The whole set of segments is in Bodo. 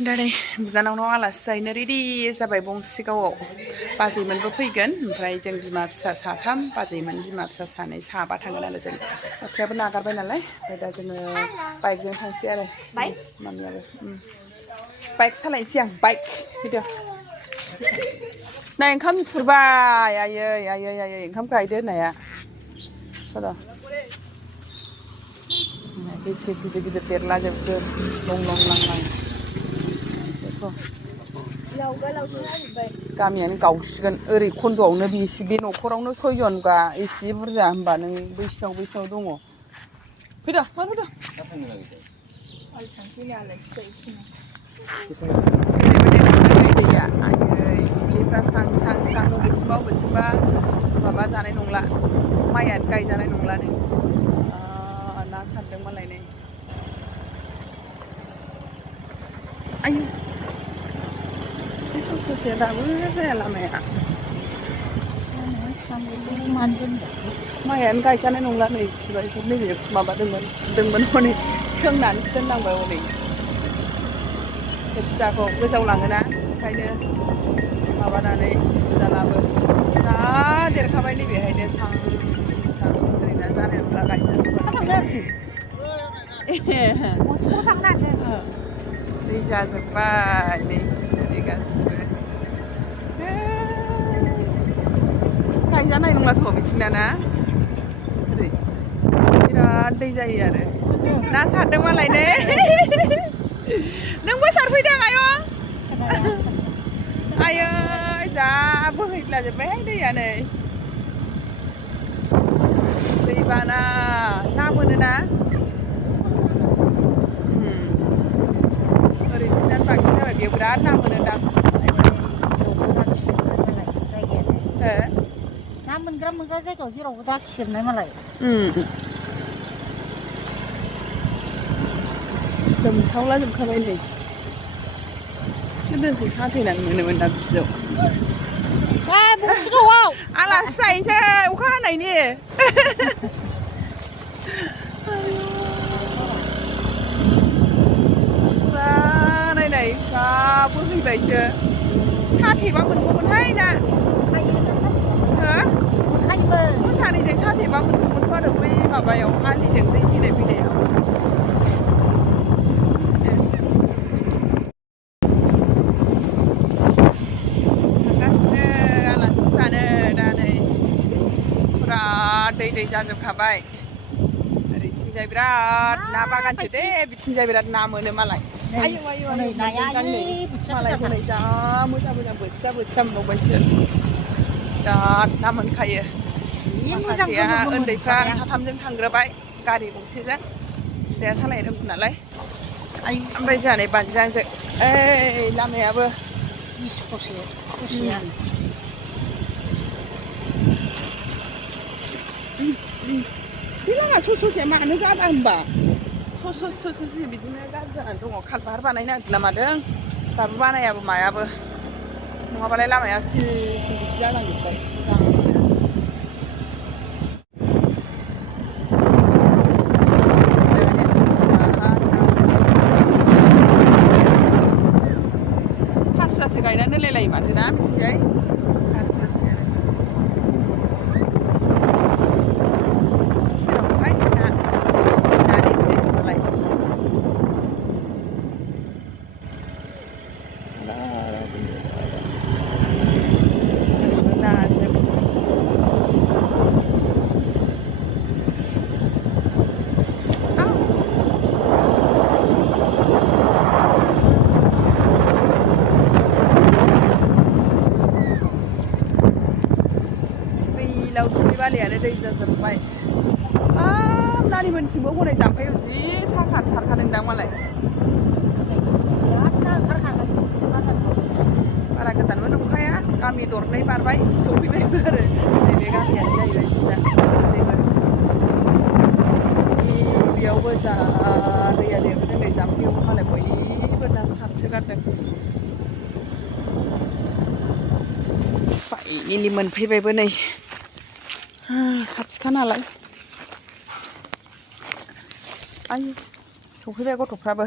दा नै बिनानावनाव आलासि जाहैनो रेडि जाबाय बंसिगावआव बाजैमोनबो फैगोन ओमफ्राय जों बिमा फिसा साथाम बाजैमोन बिमा फिसा सानै साबा थांगोन आरो जों अखायाबो नागारबाय नालाय ओमफ्राय दा जोङो बाइकजों थांसै आरो मामियाबो बाइक सालायनोसै आं बाइक फैदो नाय ओंखाम खुरबाय आयै आयै आयै ओंखाम गायदो होननाया र' बेसे गिदिर गिदिर देरलाजोबखो लं लं लां लां गामियानो गावसिगोन ओरै खन्द'आवनो बे न'खरावनो सयजनबा एसे बुरजा होनबा नों बैसिनाव दङ फैदो फैदो दैया आयै दुब्लिफ्रा सां बबेथिंबा माबा जानाय नंला माइयानो गायजानाय नंला नै ना सारदों मालाय नै आयु ससे दाबो जाया लामाया माइयानो गायजानाय नंला नै सिबायफोर नैबे माबादोंमोन हनै सोंनानैसो दोननांबाय हनै खोथियाखौ गोजाव लाङोना ओंखायनो माबानानै गोजालाबो जा देरखाबाय नैबेहायनो सां ओरैनो जानाय नंला गायजानाय मोसौखौ थांनो दै जाजोब्बाय नै गासिबो गायजानाय नंलाथ' बिथिंना ना ओरै बिराद दै जायो आरो ना सारदों मालाय नै नोंबो सारफैदों आयै जा बोहैलाजोब्बायहाय दैया नै दैबाना ना मोनोना ओरैथिंनानै बांसिन जाबाय बेयाव बिराद ना मोनो दा ना मोनग्रा जायगायाव जेरावबो दाखिजोबनाय मालाय लोमसावला जोबखाबाय नै गोदोसो साथेनानै मोनोमोन दा बिदियाव बंसिगावआव आलासि जाहैनोसै अखा हानायनि नायनाय जा बोहैबायसो साथेबा मोनगौमोनहाय ना मोसानैजों साथेबा मोनगौमोनथ' आरो बै माबायाव आलिजों दै फैनायाव थांगासिनो आलासि जानो दा नै फुरा दै जाजोबखाबाय ओरैथिंजाय बिराद ना बागानसो दे बिथिंजाय बिराद ना मोनो मालाय आयौ मालाय हनै जा मोजां बोथिया मोनबावबायसो बिराद ना मोनखायो माखासेया उन्दैफ्रा साथामजों थांग्रोबाय गारि गंसेजों फिसाया सालायनो रोंगौ नालाय ओमफ्राय जोंहा नै बाजिजों ओइ लामायाबो बे लामा ससे मानो जादा होनबा ससे बिदिनो गाज्रि जानानै दङ कालभार बानायनो नागिरदों ना मादों दाबो बानायाबो मायाबो नङाबालाय लामाया सिल बिदि जालांजोब्बाय खासियासो गायनानै दोनलायलायो माथो ना बिथिंजाय बालियानो दै जाजोब्बाय नानिमोनथिंबो हनै जाम्फैयाव जि सारखादोंदां मालाय बारा गोजानबो नंखाया गामि दरनै बारबाय सौफैबायबो आरो नैबे गामियानो जाहैबाय बिसिना बेयावबो जा दैया देरबोदों नै जाम्फैयावबो मालाय बयबो ना सारसोगारदों फाइनेलि मोनफैबायबो नै खाथिखा नालाय आयु सौफैबाय गथ'फ्राबो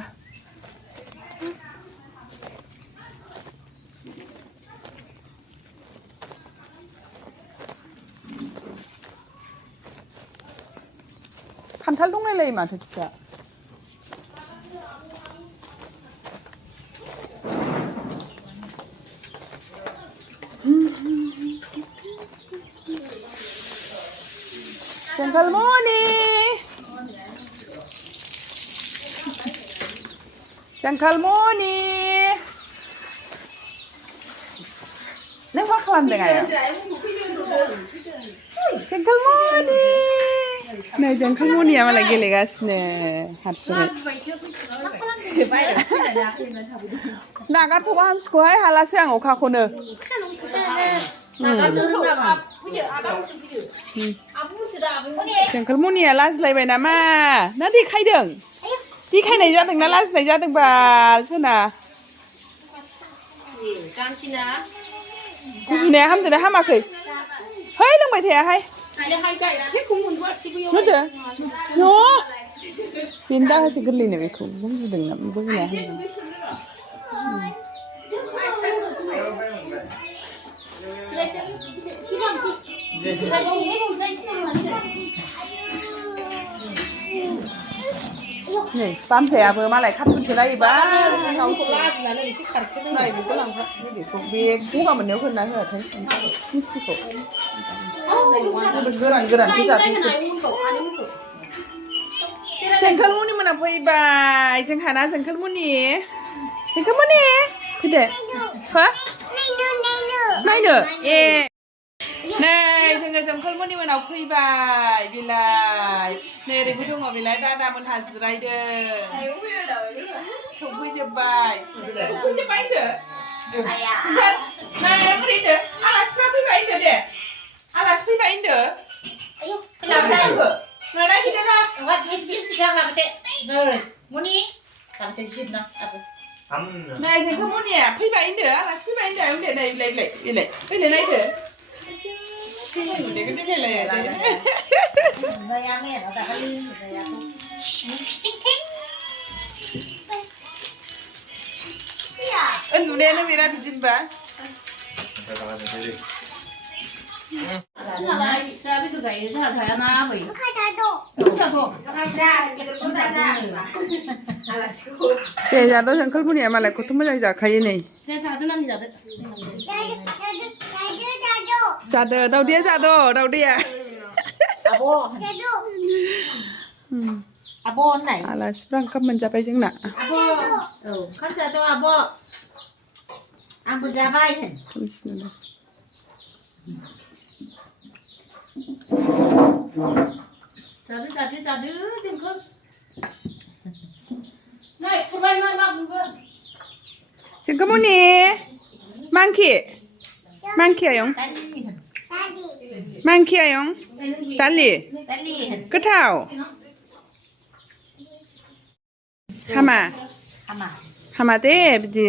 खान्थाल दंलायलायो माथो फिसा 정칼모니 정칼모니 neng 화 खालामदों आया 정칼모니 नै 정칼모니या मालाय गेलेगासिनो हारसिङै नागारथ'बा हामसिगौहाय हालासै आं अखाखौनो 정칼모니या लाजिलायबाय नामा ना देखायदों देखायनाय जादों ना लाजिनाय जादों बाल सोना गुजुनाया हामदोंना हामाखै है लोंबाय थायाहाय होदो न' बेनो दाहोसो गोरलैनो बेखौ गुजुदों ना गुजुनाया नै बामसायाबो मालाय कार्टुनसो नायोबा नाय बेखौ लांफा बेखौ बे गगा मोननायाव होना होआथाय मिस्टिखौ गोरान गोरानखौ जाथोंसै 정칼모니 मोना फैबाय जोंहाना 정칼모니 फैदो हो नायनो ए नै जोङो 정칼모니 मोनाव फैबाय बिलाय नै ओरैबो दङ बिलाय दादामोनहा जिरायदों सफैजोब्बाय होनदो नै ओरैनो आलासिफ्रा फैबाय होनदो दे आलासि फैबाय होनदो नै 정칼모니या फैबाय होनदो आलासि फैबाय होनदो नै बिलाय नायदो उन्दुनायानो बिराद बिदिनोबा दे जाद' 정칼모니या मालाय खथ' मोजां जाखायो नै जादो दाउदैया जाद' दाउदैया आब' होननाय आलासिफ्रा ओंखाम मोनजाबाय जोंना ओंखाम जाद' आब' आंबो जाबाय जादो जोंखौ नै खुरबाय मा बुंगोन 정칼모니 मांखियायं 달리 गोथाव हामा दे बिदि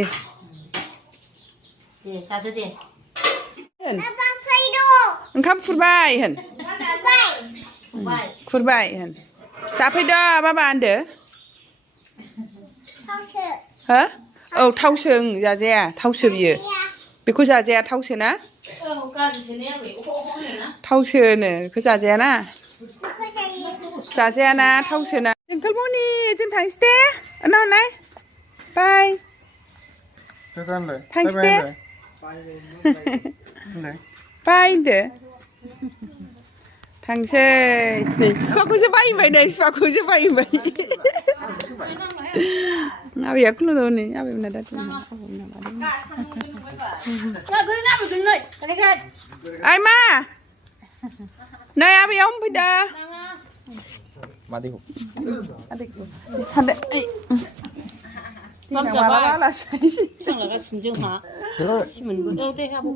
दे जादो दे ओंखाम खुरबाय होन खुरबाय होन जाफैदो बाबा होनदो हो औ थावसो जाजाया थावसो बियो बेखौ जाजाया थावसो ना थावसोनो बेखौ जाजायाना जाजायाना थावसोना 정칼모니 जों थांसै दे नाय बाय थांसै दे बाय होनदो थांसै नै बिफाखौसो बायबाय नै बिफाखौसो बायबाय आबैया खुलुमदों नै आबैमोना दा आइ मा नै आबैया हमफैदो मादैखौ मालाबा आलासि थांलागासिनो जोंहा सिमोनबो दे आब'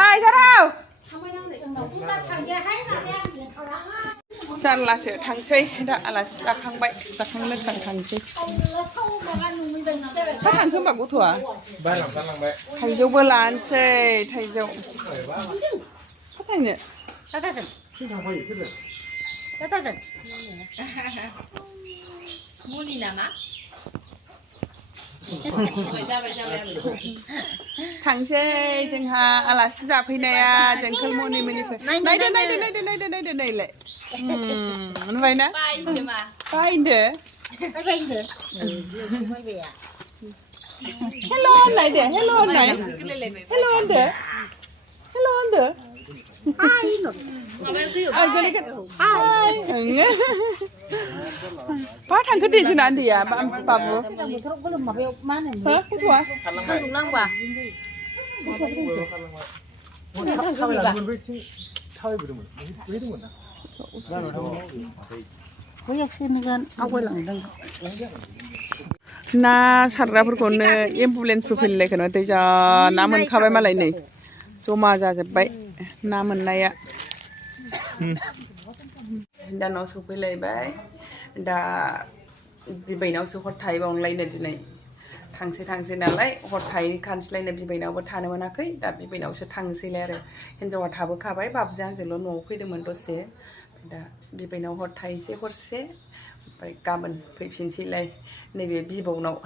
ओइ जाराव जारलासो थांसै दा आलासि जाखांबाय जाखां लोंखां थांसै मा थांखो होनबा गथ'आ थाइजौबो लानोसै थाइजौ मा थांनो दादाजों मुलि नामा थांसै जोंहा आलासि जाफैनाया 정칼모니 मोननिफ्राय नायदो नैलाय मोनबायना बायदो हेल' होननाय दे हेल' होननाय हेल' होनदो हेल' होनदो मा थांखो दे जोंना उन्दैया बाबु ना सारग्राफोरखौनो एम्बुलेन्सबो फैलायलायखोना दै जा ना मोनखाबाय मालाय नै जमा जाजोब्बाय ना मोननाया दानाव सफैलायबाय दा बिबैनावसो हर थाहैबावनोलायनो दिनै थांसै नालाय हर थाहैखानोसैलायनो बिबैनावबो थानो मोनाखै दा बिबैनावसो थांसैलाय आरो हिन्जावा थाबोखाबाय बाबुजों आंजोंल' न'आव फैदोंमोन दसे दा बिबैनाव हर थाहैसै हरसे ओमफ्राय गाबोन फैफिनसैलाय नैबे बिबौनाव